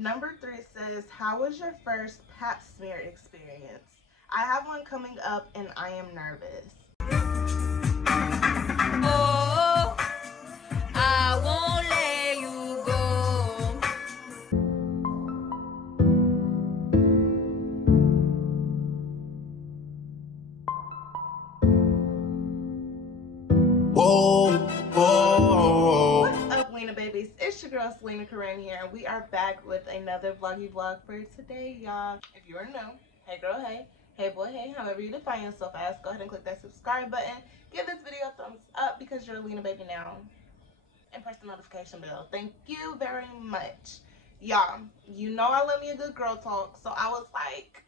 Number 3 says, how was your first pap smear experience? I have one coming up and I am nervous. Oh, I won't let you go. What's up, Lena babies? It's your girl Selena Coren here, and we are back with another vloggy vlog for today, y'all. If you are new, hey girl, hey boy, hey, however you define yourself as, go ahead and click that subscribe button. Give this video a thumbs up because you're a Lena baby now, and press the notification bell. Thank you very much, y'all. You know I love me a good girl talk, so I was like,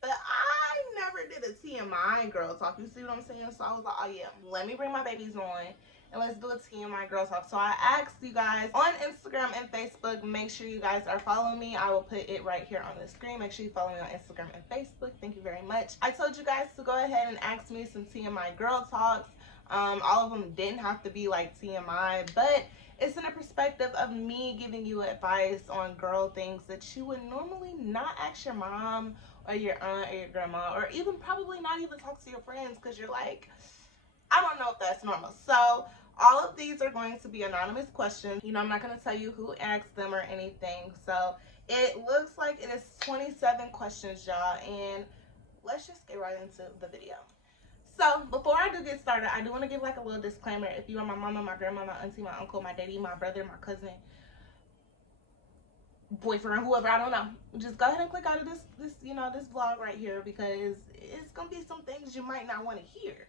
but I never did a TMI girl talk. You see what I'm saying? So I was like, oh yeah, let me bring my babies on and let's do a TMI girl talk. So I asked you guys on Instagram and Facebook, make sure you guys are following me. I will put it right here on the screen. Make sure you follow me on Instagram and Facebook. Thank you very much. I told you guys to go ahead and ask me some TMI girl talks. All of them didn't have to be like TMI, but it's in a perspective of me giving you advice on girl things that you would normally not ask your mom or your aunt or your grandma, or even probably not even talk to your friends, because you're like, I don't know if that's normal. So all of these are going to be anonymous questions. You know, I'm not going to tell you who asked them or anything. So it looks like it is 27 questions, y'all, and let's just get right into the video. So before I do get started, I do want to give like a little disclaimer. If you are my mama, my grandma, my auntie, my uncle, my daddy, my brother, my cousin, boyfriend, whoever, I don't know, just go ahead and click out of this vlog right here, because it's gonna be some things you might not want to hear.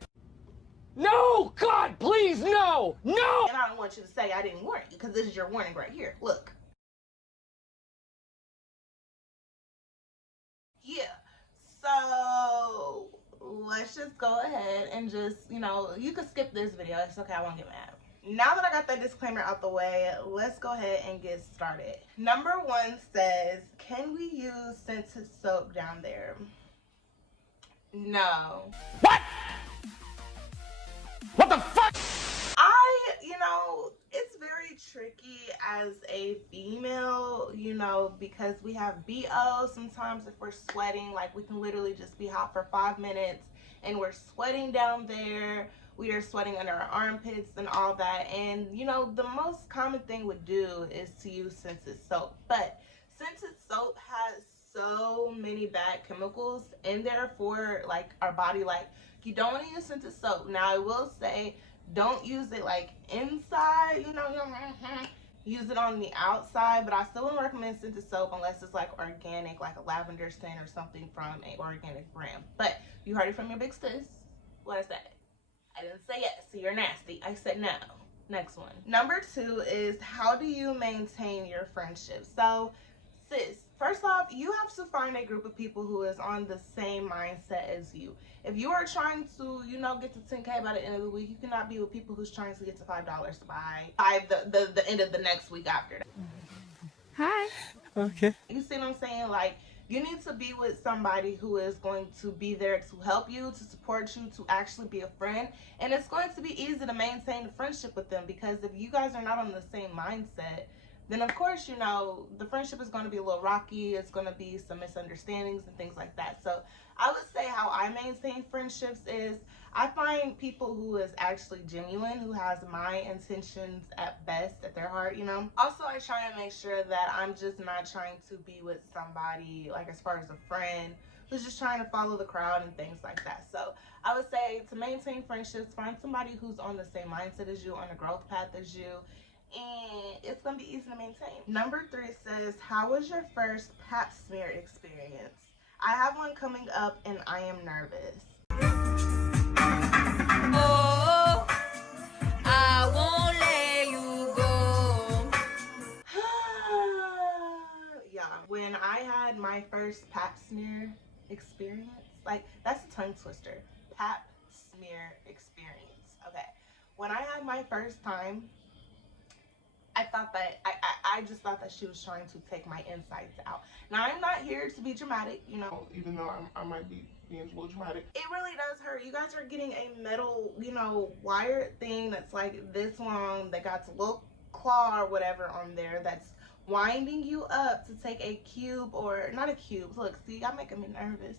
No, God, please, no, no. And I don't want you to say I didn't warn you, because this is your warning right here. Look. Yeah. So let's just go ahead and just, you can skip this video. It's okay, I won't get mad. Now that I got that disclaimer out the way, let's go ahead and get started. Number 1 says, can we use scented soap down there? No. What? What the fuck? It's very tricky as a female, because we have BO. Sometimes if we're sweating, like, we can literally just be hot for 5 minutes and we're sweating down there. We are sweating under our armpits and all that. And, the most common thing would do is to use scented soap. But scented soap has so many bad chemicals in there for, like, our body. Like, you don't want to use scented soap. Now, I will say, don't use it like inside, use it on the outside, but I still wouldn't recommend scented soap unless it's like organic, like a lavender scent or something from an organic brand. But you heard it from your big sis. What I said? I didn't say yes, so you're nasty. I said no. Next one. Number 2 is, how do you maintain your friendship? So, sis, first off, you have to find a group of people who is on the same mindset as you. If you are trying to, get to 10K by the end of the week, you cannot be with people who's trying to get to $5 by the end of the next week after that. Hi. Okay. You see what I'm saying? Like, you need to be with somebody who is going to be there to help you, to support you, to actually be a friend. And it's going to be easy to maintain a friendship with them, because if you guys are not on the same mindset, then of course, the friendship is going to be a little rocky. It's going to be some misunderstandings and things like that. So I would say how I maintain friendships is, I find people who is actually genuine, who has my intentions at best, at their heart, Also, I try and make sure that I'm just not trying to be with somebody, like, as far as a friend, who's just trying to follow the crowd and things like that. So I would say, to maintain friendships, find somebody who's on the same mindset as you, on the growth path as you, and it's gonna be easy to maintain. Number 3 says, how was your first pap smear experience? I have one coming up and I am nervous. Oh, I won't let you go. Yeah, when I had my first pap smear experience, like, that's a tongue twister. Pap smear experience. Okay. When I had my first time, I thought that I just thought that she was trying to take my insides out. Now, I'm not here to be dramatic, even though I might be being a little dramatic. It really does hurt. You guys are getting a metal, wired thing that's like this long, that got a little claw or whatever on there, that's winding you up to take a cube, or not a cube, look, see, y'all making me nervous,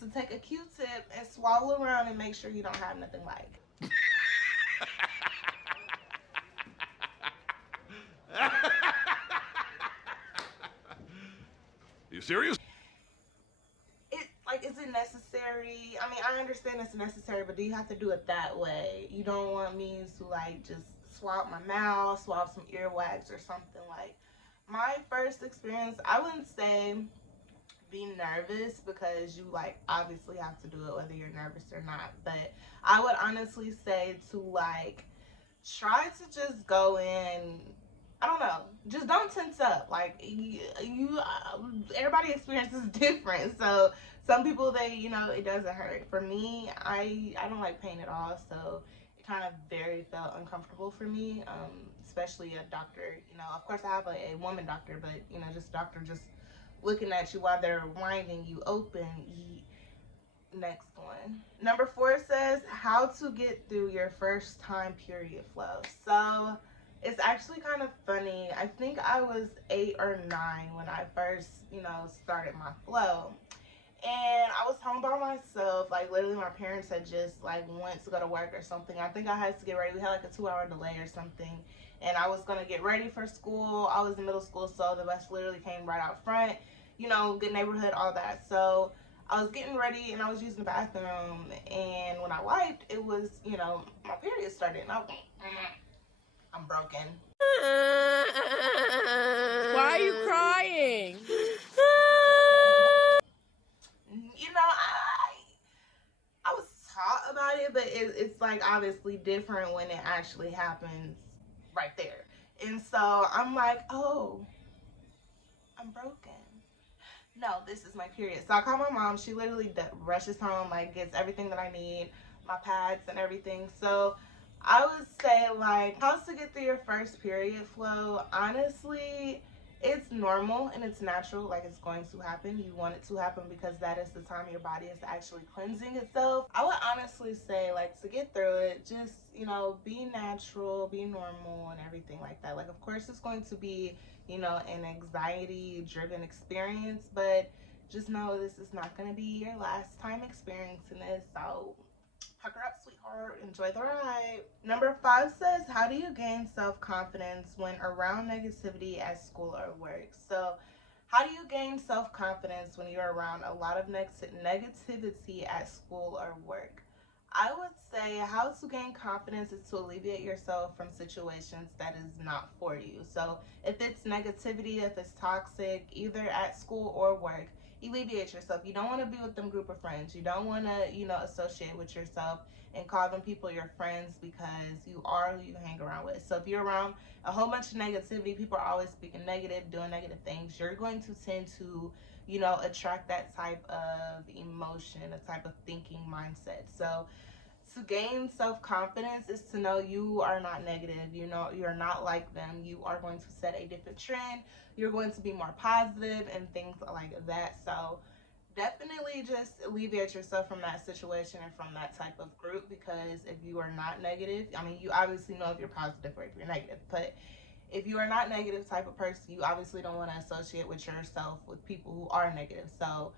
to take a Q-tip and swallow around and make sure you don't have nothing like. You serious? Is it necessary? I mean, I understand it's necessary, but do you have to do it that way? You don't want me to like just swab my mouth, swab some earwax or something. Like, my first experience, I wouldn't say be nervous, because you like obviously have to do it whether you're nervous or not, but I would honestly say to like try to just go in, I don't know, just don't tense up. Like, everybody experience is different, so some people, they, you know, it doesn't hurt. For me, I don't like pain at all, so it kind of very felt uncomfortable for me, especially a doctor, you know, of course I have a woman doctor, but you know, just doctor just looking at you while they're winding you open. Next one. Number 4 says how to get through your first time period flow. So it's actually kind of funny. I think I was 8 or 9 when I first, you know, started my flow. And I was home by myself. Like, literally my parents had just like went to go to work or something. I think I had to get ready. We had like a 2-hour delay or something. And I was gonna get ready for school. I was in middle school, so the bus literally came right out front. You know, good neighborhood, all that. So I was getting ready and I was using the bathroom, and when I wiped, it was, you know, my period started, and I was like, I'm broken. Why are you crying? You know, I was taught about it, but it's like obviously different when it actually happens right there. And so I'm like, oh, I'm broken. No, this is my period. So I call my mom. She literally rushes home, like gets everything that I need, my pads and everything. So I would say, like, how to get through your first period flow. Honestly, it's normal and it's natural. Like, it's going to happen. You want it to happen because that is the time your body is actually cleansing itself. I would honestly say, like, to get through it, just, you know, be natural, be normal and everything like that. Like, of course, it's going to be, you know, an anxiety driven experience, but just know this is not going to be your last time experiencing this. So pucker up, sweetheart, enjoy the ride. Number 5 says, how do you gain self-confidence when around negativity at school or work? So how do you gain self-confidence when you're around a lot of negativity at school or work? I would say how to gain confidence is to alleviate yourself from situations that is not for you. So if it's negativity, if it's toxic, either at school or work, alleviate yourself. You don't want to be with them group of friends. You don't want to, you know, associate with yourself and call them people your friends, because you are who you hang around with. So if you're around a whole bunch of negativity, people are always speaking negative, doing negative things, you're going to tend to, you know, attract that type of emotion, a type of thinking mindset. So to gain self-confidence is to know you are not negative. You know, you're not like them. You are going to set a different trend. You're going to be more positive and things like that. So definitely just alleviate yourself from that situation and from that type of group, because if you are not negative, I mean, you obviously know if you're positive or if you're negative, but if you are not negative type of person, you obviously don't want to associate with yourself with people who are negative. So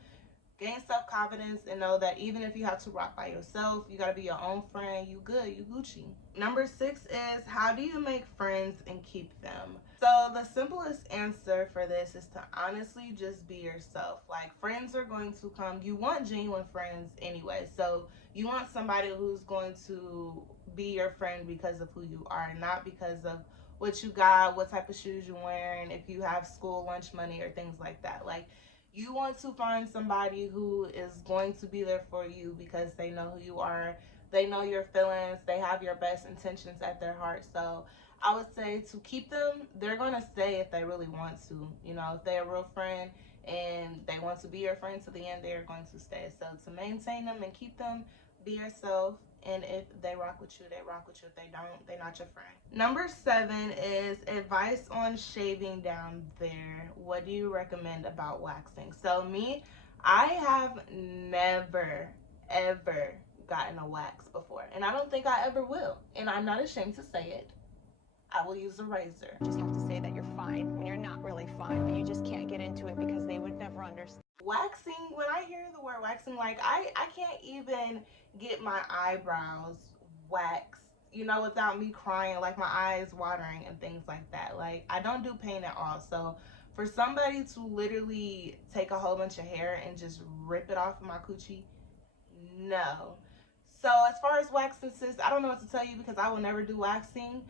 gain self-confidence and know that even if you have to rock by yourself, you got to be your own friend. You good, you Gucci. Number 6 is, how do you make friends and keep them? So the simplest answer for this is to honestly just be yourself. Like, friends are going to come. You want genuine friends anyway. So you want somebody who's going to be your friend because of who you are, not because of what you got, what type of shoes you're wearing, if you have school lunch money or things like that. Like, you want to find somebody who is going to be there for you because they know who you are, they know your feelings, they have your best intentions at their heart. So I would say to keep them, they're going to stay if they really want to. You know, if they're a real friend and they want to be your friend to the end, they're going to stay. So to maintain them and keep them, be yourself. And if they rock with you, they rock with you. If they don't, they're not your friend. Number 7 is advice on shaving down there. What do you recommend about waxing? So me, I have never, ever gotten a wax before. And I don't think I ever will. And I'm not ashamed to say it. I will use a razor. Just have to say that you're fine when you're not really really fun. You just can't get into it because they would never understand. Waxing, when I hear the word waxing, like I can't even get my eyebrows waxed, you know, without me crying, like my eyes watering and things like that. Like I don't do pain at all. So for somebody to literally take a whole bunch of hair and just rip it off of my coochie, no. So as far as waxing, sis, I don't know what to tell you because I will never do waxing.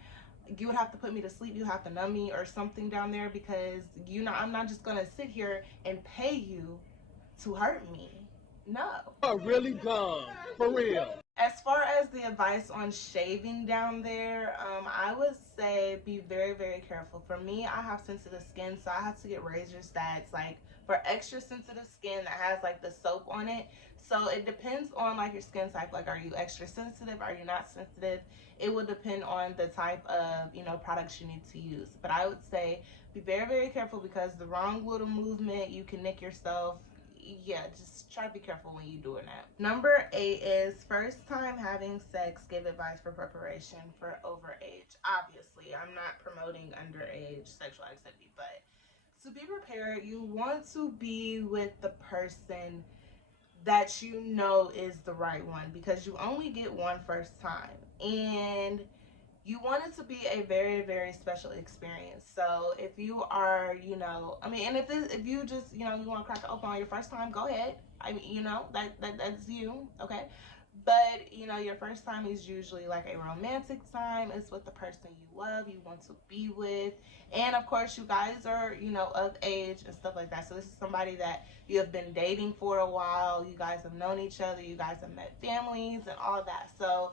You would have to put me to sleep. You have to numb me or something down there because, you know, I'm not just going to sit here and pay you to hurt me. No. Oh, really dumb. For real. As far as the advice on shaving down there, I would say be very, very careful. For me, I have sensitive skin, so I have to get razors that's like for extra sensitive skin that has like the soap on it. So it depends on like your skin type. Like, are you extra sensitive? Are you not sensitive? It will depend on the type of, you know, products you need to use. But I would say be very, very careful because the wrong little movement, you can nick yourself. Yeah, just try to be careful when you doing that. Number 8 is first time having sex, give advice for preparation for overage. Obviously, I'm not promoting underage sexual activity, but to be prepared, you want to be with the person that you know is the right one because you only get one first time. And you want it to be a very, very special experience. So if you are, you know, I mean, and if you just, you know, you want to crack it open on your first time, go ahead. I mean, you know, that's you, okay? But, you know, your first time is usually like a romantic time. It's with the person you love, you want to be with. And of course, you guys are, you know, of age and stuff like that. So this is somebody that you have been dating for a while. You guys have known each other. You guys have met families and all that. So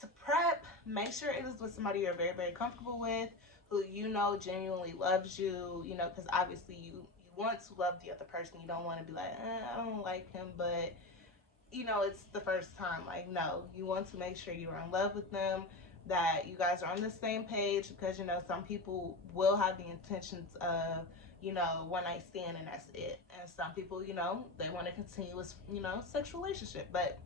to prep, make sure it is with somebody you're very, very comfortable with, who you know genuinely loves you, you know, because obviously you want to love the other person. You don't want to be like, I don't like him, but, you know, it's the first time. Like, no, you want to make sure you're in love with them, that you guys are on the same page because, you know, some people will have the intentions of, you know, one night stand and that's it. And some people, you know, they want a continuous, you know, sexual relationship. But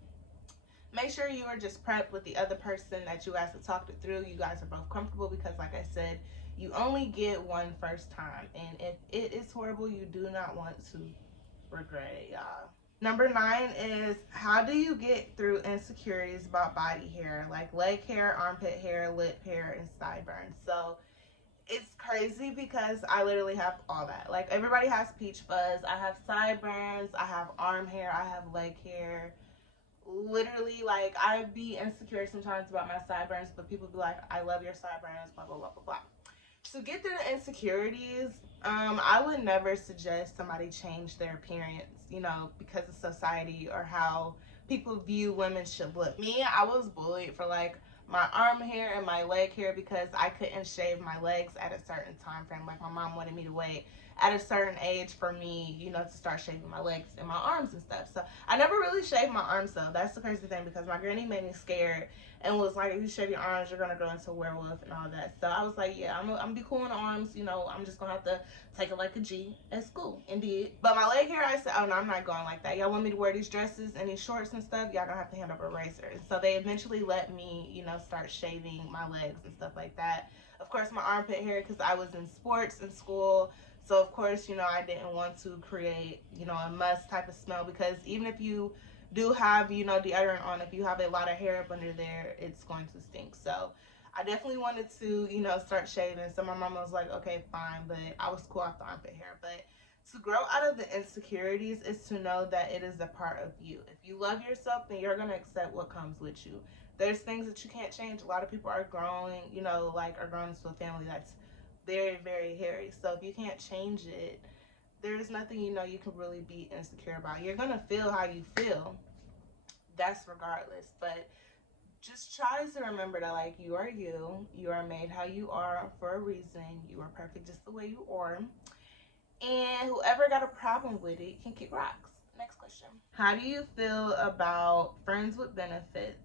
make sure you are just prepped with the other person, that you guys have talked it through. You guys are both comfortable because, like I said, you only get one first time. And if it is horrible, you do not want to regret it, y'all. Number 9 is how do you get through insecurities about body hair, like leg hair, armpit hair, lip hair, and sideburns. So it's crazy because I literally have all that. Like everybody has peach fuzz. I have sideburns, I have arm hair, I have leg hair. Literally, like, I be insecure sometimes about my sideburns, but people be like, I love your sideburns, blah blah blah blah blah. To get through the insecurities, I would never suggest somebody change their appearance, you know, because of society or how people view women should look. Me, I was bullied for like my arm hair and my leg hair because I couldn't shave my legs at a certain time frame. Like my mom wanted me to wait at a certain age for me, you know, to start shaving my legs and my arms and stuff. So I never really shaved my arms though. That's the crazy thing because my granny made me scared and was like, if you shave your arms, you're gonna grow into a werewolf and all that. So I was like, yeah, I'm gonna be cool in the arms, you know, I'm just gonna have to take it like a G at school. Indeed. But my leg hair, I said, oh no, I'm not going like that. Y'all want me to wear these dresses and these shorts and stuff, y'all gonna have to hand over a razor. And so they eventually let me, you know, start shaving my legs and stuff like that. Of course, my armpit hair, because I was in sports in school. So of course, you know, I didn't want to create, you know, a must type of smell because even if you do have, you know, deodorant on, if you have a lot of hair up under there, it's going to stink. So I definitely wanted to, you know, start shaving. So my mama was like, okay, fine. But I was cool off the armpit hair. But to grow out of the insecurities is to know that it is a part of you. If you love yourself, then you're going to accept what comes with you. There's things that you can't change. A lot of people are growing, you know, like are growing into a family that's very, very hairy. So if you can't change it, there's nothing, you know, you can really be insecure about. You're gonna feel how you feel, that's regardless. But just try to remember that, like, you are made how you are for a reason. You are perfect just the way you are, and whoever got a problem with it can kick rocks. Next question. How do you feel about friends with benefits?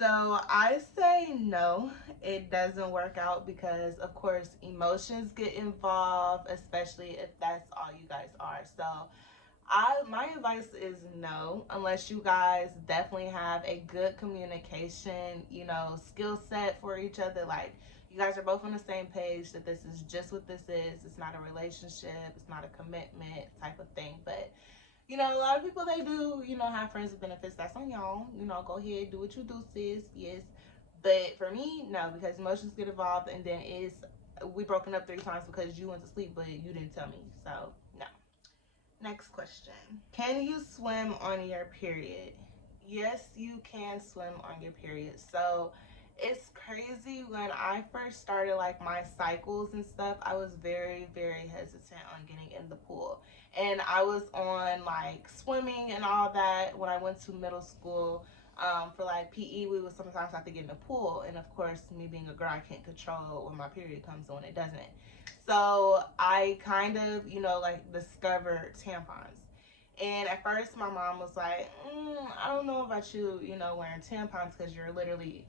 So I say no, it doesn't work out because of course emotions get involved, especially if that's all you guys are. So my advice is no, unless you guys definitely have a good communication, you know, skill set for each other. Like you guys are both on the same page that this is just what this is. It's not a relationship, it's not a commitment type of thing. But you know, a lot of people, they do, you know, have friends with benefits. That's on y'all. You know, go ahead, do what you do, sis. Yes. But for me, no, because emotions get involved, and then we broken up 3 times because you went to sleep, but you didn't tell me. So, no. Next question. Can you swim on your period? Yes, you can swim on your period. So, it's crazy. When I first started like my cycles and stuff, I was very, very hesitant on getting in the pool. And I was on like swimming and all that when I went to middle school. For like PE, we would sometimes have to get in the pool. And of course, me being a girl, I can't control when my period comes on. It doesn't. So I kind of, you know, like discovered tampons. And at first my mom was like, I don't know about you, you know, wearing tampons because you're literally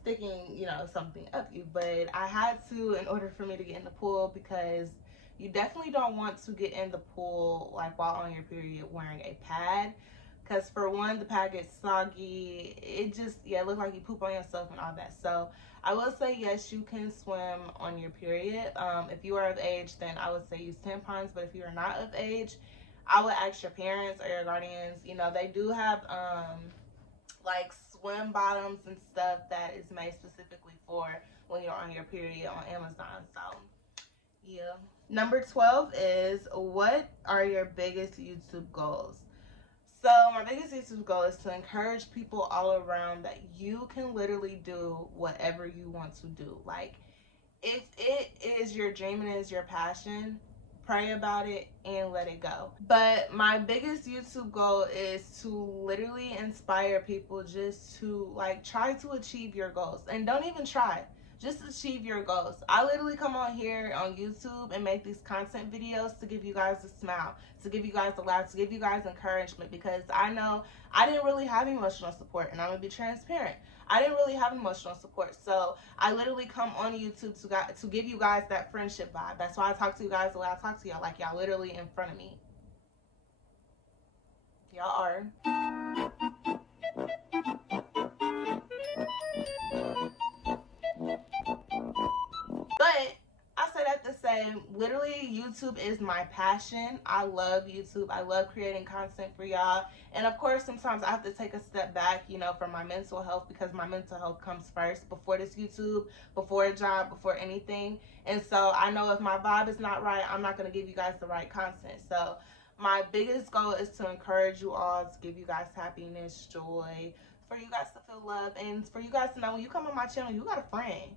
sticking, you know, something up you. But I had to in order for me to get in the pool, because you definitely don't want to get in the pool like while on your period wearing a pad. Because for one, the pad gets soggy. It just, yeah, it looks like you poop on yourself and all that. So I will say, yes, you can swim on your period. If you are of age, then I would say use tampons. But if you are not of age, I would ask your parents or your guardians. You know, they do have like swim bottoms and stuff that is made specifically for when you're on your period on Amazon. So yeah. Number 12 is, what are your biggest YouTube goals? So my biggest YouTube goal is to encourage people all around that you can literally do whatever you want to do. Like, if it is your dream and it is your passion, pray about it and let it go. But my biggest YouTube goal is to literally inspire people just to like try to achieve your goals. And don't even try, just achieve your goals. I literally come on here on YouTube and make these content videos to give you guys a smile, to give you guys a laugh, to give you guys encouragement, because I know I didn't really have emotional support, and I'm gonna be transparent. I didn't really have emotional support, so I literally come on YouTube to give you guys that friendship vibe. That's why I talk to you guys the way I talk to y'all, like y'all literally in front of me. Y'all are. But I say that to say, literally, YouTube is my passion. I love YouTube. I love creating content for y'all. And of course, sometimes I have to take a step back, you know, for my mental health, because my mental health comes first before this YouTube, before a job, before anything. And so I know if my vibe is not right, I'm not going to give you guys the right content. So my biggest goal is to encourage you all, to give you guys happiness, joy, for you guys to feel love, and for you guys to know when you come on my channel, you got a friend.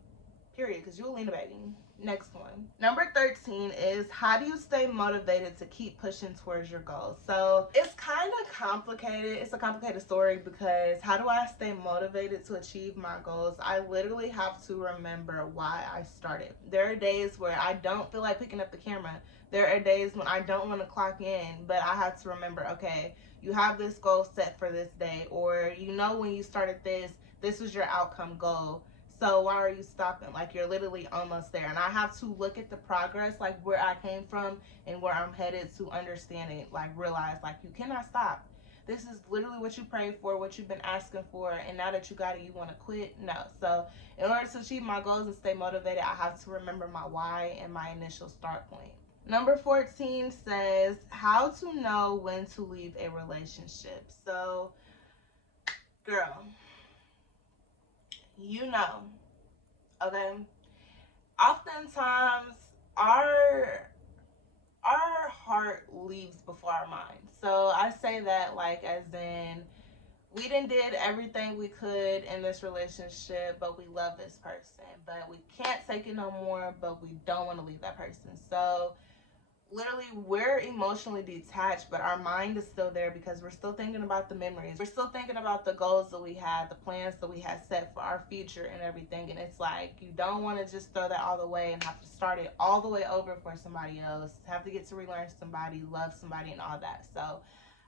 Period, because you're a Lena baby. Next one. Number 13 is, how do you stay motivated to keep pushing towards your goals? So it's kind of complicated. It's a complicated story, because how do I stay motivated to achieve my goals? I literally have to remember why I started. There are days where I don't feel like picking up the camera. There are days when I don't want to clock in, but I have to remember, okay, you have this goal set for this day, or you know when you started this was your outcome goal. So why are you stopping? Like, you're literally almost there. And I have to look at the progress, like where I came from and where I'm headed, to understand it, like realize like you cannot stop. This is literally what you prayed for, what you've been asking for, and now that you got it, you want to quit? No. So in order to achieve my goals and stay motivated, I have to remember my why and my initial start point. Number 14 says, how to know when to leave a relationship. So, girl, you know, okay, oftentimes our heart leaves before our mind. So I say that like as in, we done did everything we could in this relationship, but we love this person, but we can't take it no more, but we don't want to leave that person. So literally, we're emotionally detached, but our mind is still there, because we're still thinking about the memories. We're still thinking about the goals that we had, the plans that we had set for our future and everything. And it's like, you don't want to just throw that all away and have to start it all the way over for somebody else, have to get to relearn somebody, love somebody, and all that. So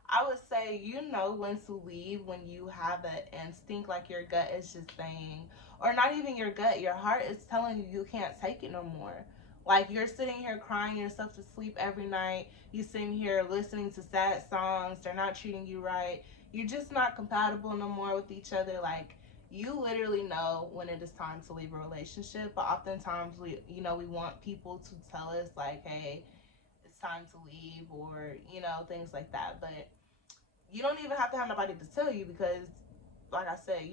I would say, you know when to leave when you have an instinct, like your gut is just saying, or not even your gut, your heart is telling you you can't take it no more. Like, you're sitting here crying yourself to sleep every night. You're sitting here listening to sad songs. They're not treating you right. You're just not compatible no more with each other. Like, You literally know when it is time to leave a relationship, but oftentimes we want people to tell us like, hey, it's time to leave, or things like that. But you don't even have to have nobody to tell you, because like I said,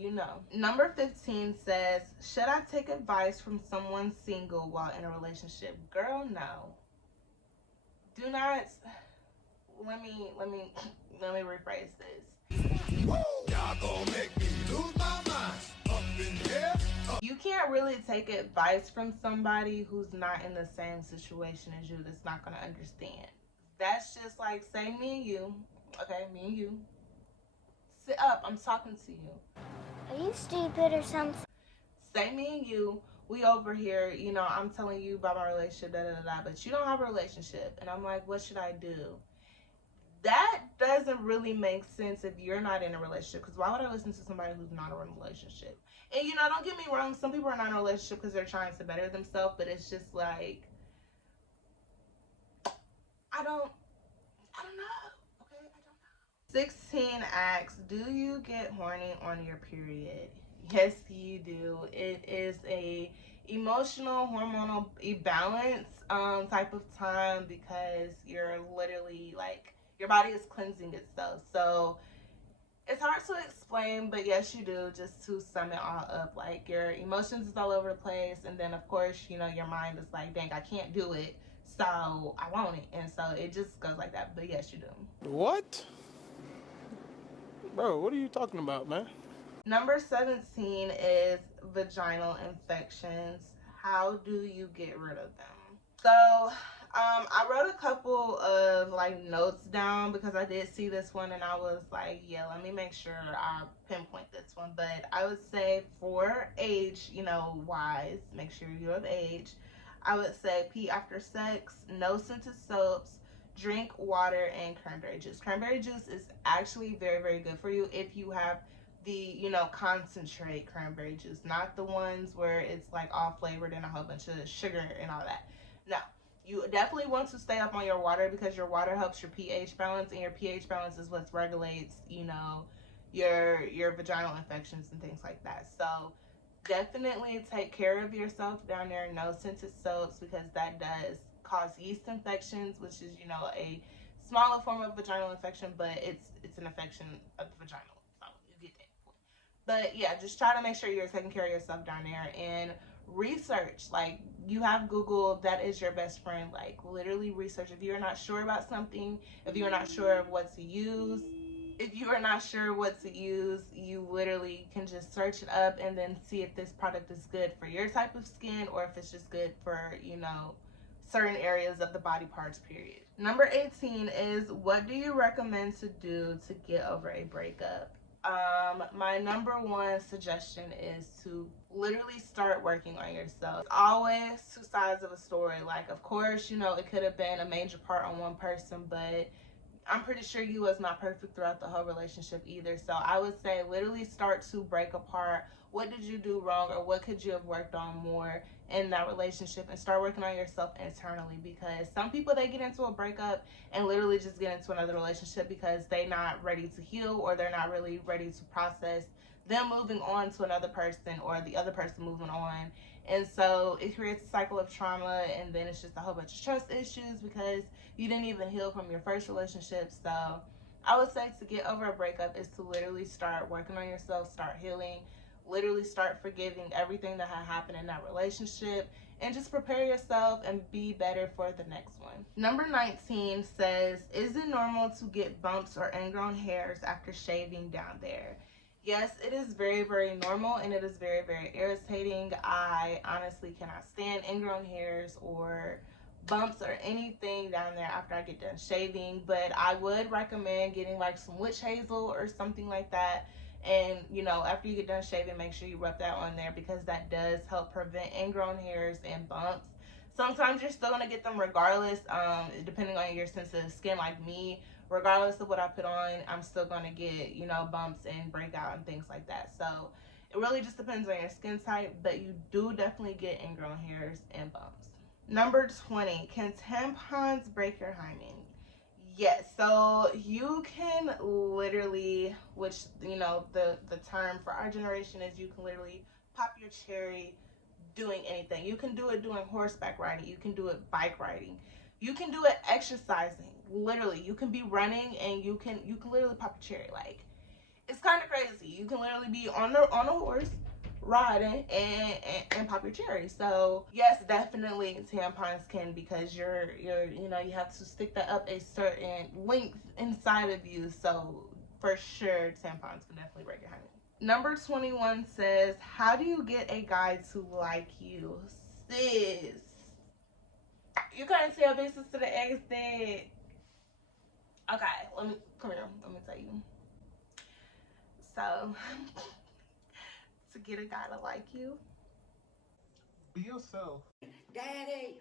Number 15 says, should I take advice from someone single while in a relationship? Girl, no. Do not. Let me rephrase this. Y'all gonna make me lose my mind up in here. You can't really take advice from somebody who's not in the same situation as you, that's not gonna understand. That's just like, say me and you, okay, me and you. Sit up, I'm talking to you. Are you stupid or something? Say me and you, we over here, I'm telling you about my relationship, but you don't have a relationship. And I'm like, what should I do? That doesn't really make sense if you're not in a relationship, because why would I listen to somebody who's not in a relationship? And don't get me wrong, some people are not in a relationship because they're trying to better themselves, but it's just like, I don't know. Okay, I don't know. 16 asks, do you get horny on your period? Yes, you do. It is a emotional, hormonal imbalance type of time, because you're literally like, your body is cleansing itself. So it's hard to explain, but yes, you do. Just to sum it all up, like, your emotions is all over the place, and then of course, your mind is like, dang, I can't do it, so I want it, and so it just goes like that. But yes, you do. What? Bro, what are you talking about, man? Number 17 is vaginal infections. How do you get rid of them? So I wrote a couple of like notes down, because I did see this one and I was like, yeah, let me make sure I pinpoint this one. But I would say, for age, wise, make sure you're of age. I would say pee after sex, no scented soaps, drink water, and cranberry juice. Cranberry juice is actually very, very good for you if you have the concentrate cranberry juice, not the ones where it's like all flavored and a whole bunch of sugar and all that. No, you definitely want to stay up on your water, because your water helps your pH balance, and your pH balance is what regulates your vaginal infections and things like that. So definitely take care of yourself down there. No scented soaps, because that does cause yeast infections, which is a smaller form of vaginal infection, but it's an infection of the vagina. So you get that. But yeah, just try to make sure you're taking care of yourself down there, and research. Like, you have Google, that is your best friend. Like, literally research. If you're not sure about something, if you're not sure of what to use, you literally can just search it up and then see if this product is good for your type of skin, or if it's just good for certain areas of the body parts, period. Number 18 is, what do you recommend to do to get over a breakup? My number one suggestion is to literally start working on yourself. It's always two sides of a story. Like, of course, it could have been a major part on one person, but I'm pretty sure you was not perfect throughout the whole relationship either. So I would say, literally start to break apart. What did you do wrong, or what could you have worked on more in that relationship, and start working on yourself internally. Because some people, they get into a breakup and literally just get into another relationship because they're not ready to heal, or they're not really ready to process them moving on to another person, or the other person moving on. And so it creates a cycle of trauma, and then it's just a whole bunch of trust issues because you didn't even heal from your first relationship. So I would say, to get over a breakup is to literally start working on yourself, start healing, literally start forgiving everything that had happened in that relationship, and just prepare yourself and be better for the next one. Number 19 says, is it normal to get bumps or ingrown hairs after shaving down there? Yes, it is very, very normal, and it is very, very irritating. I honestly cannot stand ingrown hairs or bumps or anything down there after I get done shaving, but I would recommend getting like some witch hazel or something like that. And after you get done shaving, make sure you rub that on there, because that does help prevent ingrown hairs and bumps. Sometimes you're still gonna get them regardless, depending on your sensitive skin. Like me, regardless of what I put on, I'm still gonna get bumps and breakout and things like that. So it really just depends on your skin type, but you do definitely get ingrown hairs and bumps. Number 20, can tampons break your hymen? Yes, so you can literally, which, you know, the term for our generation is you can literally pop your cherry doing anything. You can do it doing horseback riding. You can do it bike riding. You can do it exercising. Literally, you can be running and you can literally pop your cherry. Like, it's kind of crazy. You can literally be on a horse riding and pop your cherry. So yes, definitely tampons can, because you're you know, you have to stick that up a certain length inside of you. So for sure, tampons can definitely break your hymen. Number 21 says, how do you get a guy to like you? Sis, you can't tell business to the extent. Okay, let me come here. Let me tell you. So, to get a guy to like you, Be yourself. Daddy,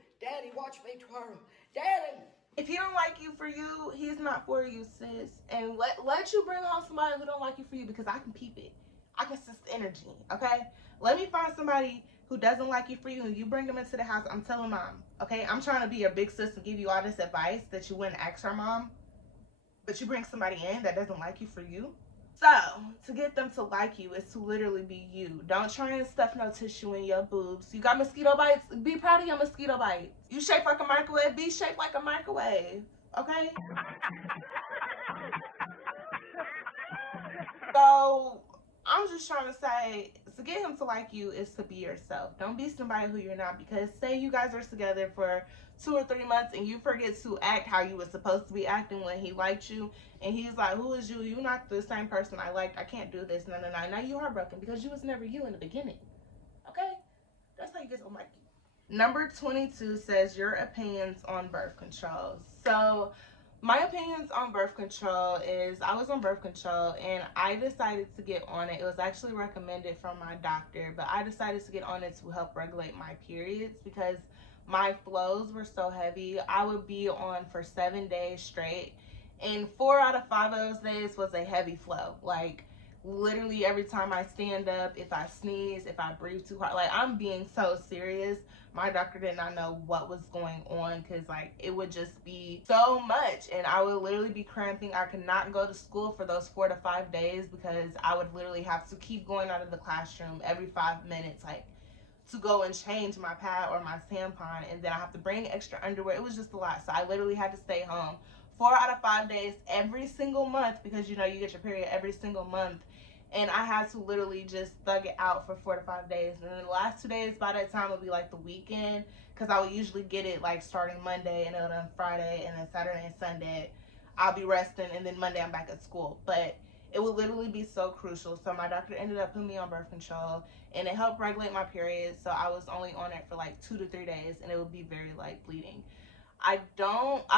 watch me twirl. Daddy. if he don't like you for you, he's not for you, sis. And let you bring home somebody who don't like you for you, because I can peep it. I can sense the energy, okay? Let me find somebody who doesn't like you for you, and you bring them into the house. I'm telling mom, okay? I'm trying to be your big sis and give you all this advice that you wouldn't ask our mom, but you bring somebody in that doesn't like you for you. So, to get them to like you is to literally be you. Don't try and stuff no tissue in your boobs. You got mosquito bites? Be proud of your mosquito bites. You shaped like a microwave? Be shaped like a microwave. Okay? So, I'm just trying to say, to get him to like you is to be yourself. Don't be somebody who you're not, because say you guys are together for 2 or 3 months and you forget to act how you were supposed to be acting when he liked you, and he's like, who is you? You're not the same person I liked. I can't do this. No. Now you heartbroken because you was never you in the beginning. Okay? That's how you get to like you. Number 22 says your opinions on birth control. So, my opinions on birth control is, I was on birth control and I decided to get on it. It was actually recommended from my doctor, but I decided to get on it to help regulate my periods because my flows were so heavy. I would be on for 7 days straight, and 4 out of 5 of those days was a heavy flow. Like, literally every time I stand up, if I sneeze, if I breathe too hard, like, I'm being so serious. My doctor did not know what was going on, because like it would just be so much and I would literally be cramping. I could not go to school for those 4 to 5 days because I would literally have to keep going out of the classroom every 5 minutes, like, to go and change my pad or my tampon, and then I have to bring extra underwear. It was just a lot. So I literally had to stay home 4 out of 5 days every single month, because you know you get your period every single month. And I had to literally just thug it out for 4 to 5 days. And then the last 2 days, by that time, would be like the weekend, because I would usually get it like starting Monday, and then on Friday, and then Saturday and Sunday I'll be resting, and then Monday I'm back at school. But it would literally be so crucial. So my doctor ended up putting me on birth control, and it helped regulate my period. So I was only on it for like 2 to 3 days, and it would be very light bleeding. I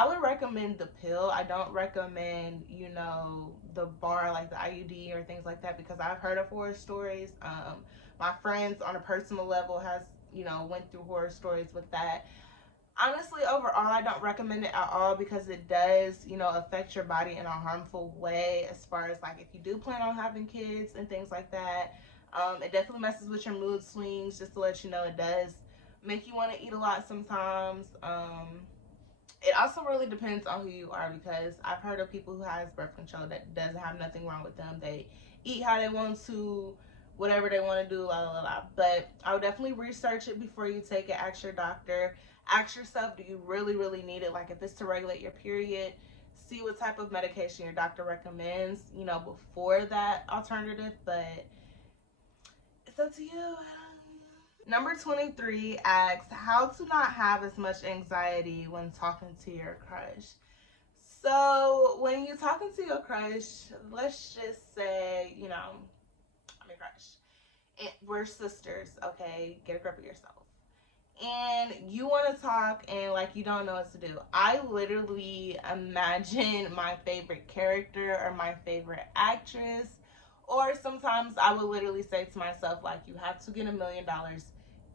would recommend the pill. I don't recommend, you know, the bar, like the IUD or things like that, because I've heard of horror stories. My friends on a personal level has, you know, went through horror stories with that. Honestly, overall, I don't recommend it at all, because it does, you know, affect your body in a harmful way, as far as like if you do plan on having kids and things like that. It definitely messes with your mood swings. Just to let you know, it does make you want to eat a lot sometimes. It also really depends on who you are, because I've heard of people who has birth control that doesn't have nothing wrong with them. They eat how they want to, whatever they want to do, la la la. But I would definitely research it before you take it. Ask your doctor. Ask yourself, do you really need it? Like, if it's to regulate your period, see what type of medication your doctor recommends, you know, before that alternative. But it's up to you. Number 23 asks, how to not have as much anxiety when talking to your crush. So when you're talking to your crush, let's just say, you know, I'm your crush. We're sisters, okay? Get a grip of yourself. And you want to talk and like you don't know what to do. I literally imagine my favorite character or my favorite actress. Or sometimes I would literally say to myself, like, you have to get $1 million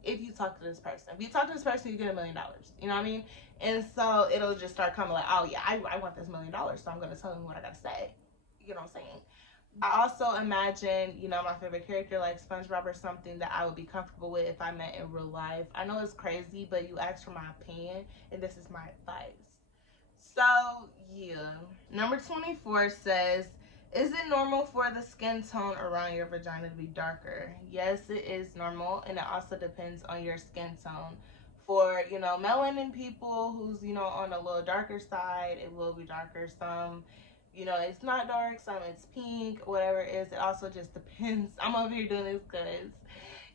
if you talk to this person. If you talk to this person, you get $1 million. You know what I mean? And so it'll just start coming like, oh yeah, I want this $1 million, so I'm gonna tell him what I gotta say. You know what I'm saying? I also imagine, you know, my favorite character like SpongeBob or something that I would be comfortable with if I met in real life. I know it's crazy, but you asked for my opinion, and this is my advice. So, yeah. Number 24 says, is it normal for the skin tone around your vagina to be darker? Yes, it is normal, and it also depends on your skin tone. For, melanin people who's, on a little darker side, it will be darker. Some, it's not dark, some it's pink, whatever it is. It also just depends. I'm over here doing this because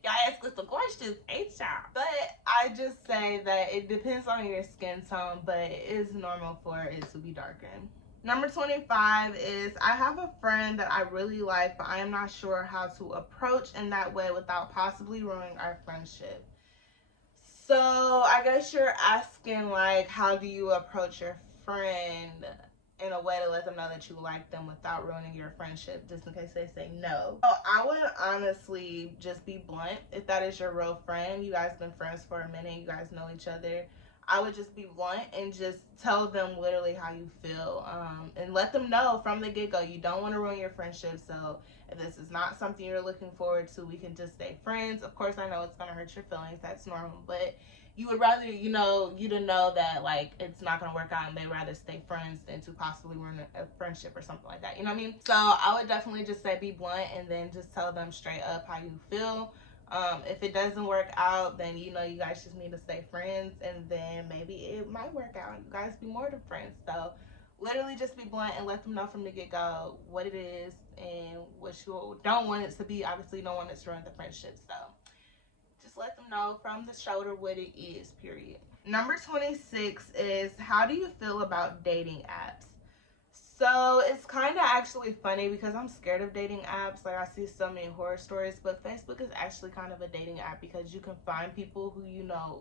y'all ask us some questions, ain't y'all? But I just say that it depends on your skin tone, but it is normal for it to be darker. Number 25 is, I have a friend that I really like, but I am not sure how to approach in that way without possibly ruining our friendship. So I guess you're asking, like, how do you approach your friend in a way to let them know that you like them without ruining your friendship, just in case they say no. So I would honestly just be blunt. If that is your real friend, you guys been friends for a minute, you guys know each other, I would just be blunt and just tell them literally how you feel, and let them know from the get-go you don't want to ruin your friendship. So if this is not something you're looking forward to, we can just stay friends. Of course, I know it's going to hurt your feelings. That's normal. But you would rather, you to know that, like, it's not going to work out and they'd rather stay friends than to possibly ruin a friendship or something like that. You know what I mean? So I would definitely just say be blunt and then just tell them straight up how you feel. If it doesn't work out, then you guys just need to stay friends, and then maybe it might work out and you guys be more than friends. So literally just be blunt and let them know from the get-go what it is and what you don't want it to be. Obviously you don't want it to ruin the friendship, so just let them know from the shoulder what it is, period. Number 26 is, how do you feel about dating apps? So it's kind of actually funny because I'm scared of dating apps. Like, I see so many horror stories, but Facebook is actually kind of a dating app because you can find people who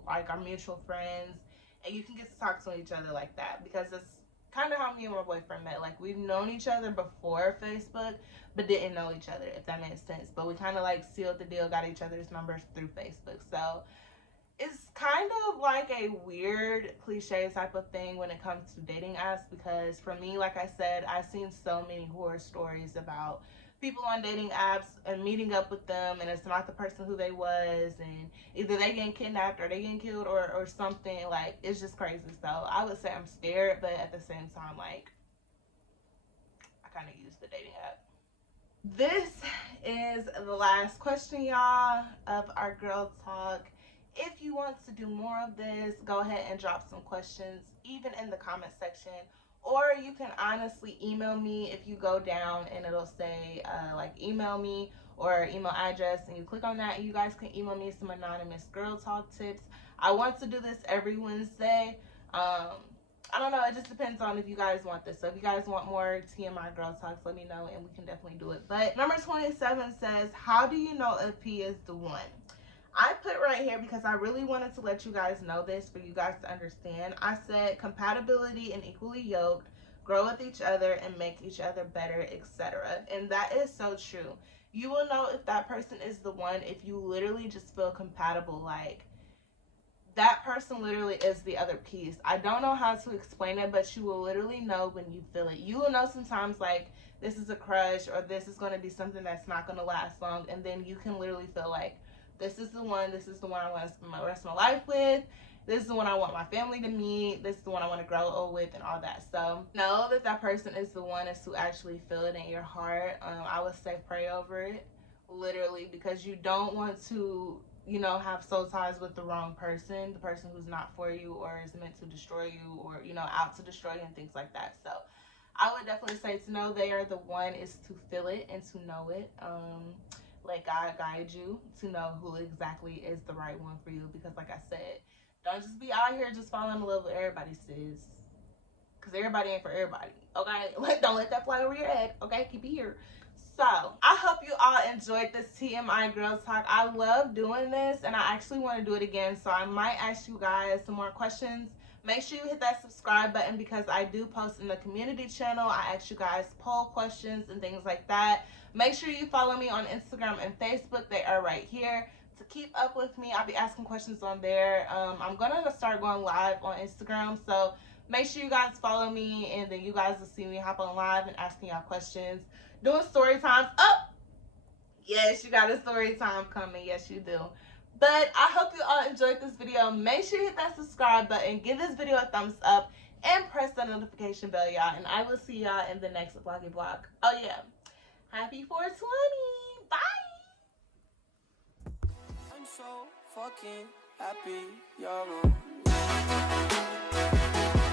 like are mutual friends, and you can get to talk to each other like that, because it's kind of how me and my boyfriend met. Like, we've known each other before Facebook, but didn't know each other, if that makes sense. But we kind of like sealed the deal, got each other's numbers through Facebook. So it's kind of like a weird cliche type of thing when it comes to dating apps, because for me, like I said, I've seen so many horror stories about people on dating apps and meeting up with them, and it's not the person who they was, and either they getting kidnapped or they getting killed or something. Like, it's just crazy. So I would say I'm scared, but at the same time, like, I kind of use the dating app. This is the last question, y'all, of our girl talk. If you want to do more of this, go ahead and drop some questions, even in the comment section. Or you can honestly email me. If you go down and it'll say, like, email me or email address, and you click on that, and you guys can email me some anonymous girl talk tips. I want to do this every Wednesday. I don't know, it just depends on if you guys want this. So if you guys want more TMI girl talks, let me know and we can definitely do it. But number 27 says, how do you know if he is the one? I put right here because I really wanted to let you guys know this, for you guys to understand. I said compatibility and equally yoked, grow with each other and make each other better, etc. And that is so true. You will know if that person is the one if you literally just feel compatible. Like, that person literally is the other piece. I don't know how to explain it, but you will literally know when you feel it. You will know sometimes, like, this is a crush or this is going to be something that's not going to last long, and then you can literally feel like, this is the one I want to spend my rest of my life with, this is the one I want my family to meet, this is the one I want to grow old with, and all that. So know that that person is the one, is to actually feel it in your heart. I would say pray over it, literally, because you don't want to have soul ties with the wrong person, the person who's not for you or is meant to destroy you, or out to destroy you and things like that. So I would definitely say to know they are the one is to feel it and to know it. Let God guide you to know who exactly is the right one for you, because like I said, don't just be out here just falling in love with everybody, sis, because everybody ain't for everybody. Okay, don't let that fly over your head. Okay, keep it here. So I hope you all enjoyed this TMI girl talk. I love doing this, and I actually want to do it again, so I might ask you guys some more questions. Make sure you hit that subscribe button, because I do post in the community channel. I ask you guys poll questions and things like that. Make sure you follow me on Instagram and Facebook. They are right here. To keep up with me, I'll be asking questions on there. I'm gonna start going live on Instagram, so make sure you guys follow me, and then you guys will see me hop on live and asking y'all questions. Doing story times. Oh, yes, you got a story time coming. Yes, you do. But I hope you all enjoyed this video. Make sure you hit that subscribe button, give this video a thumbs up, and press the that notification bell, y'all. And I will see y'all in the next vloggy vlog. Oh, yeah. Happy 420. Bye. I'm so fucking happy you're on.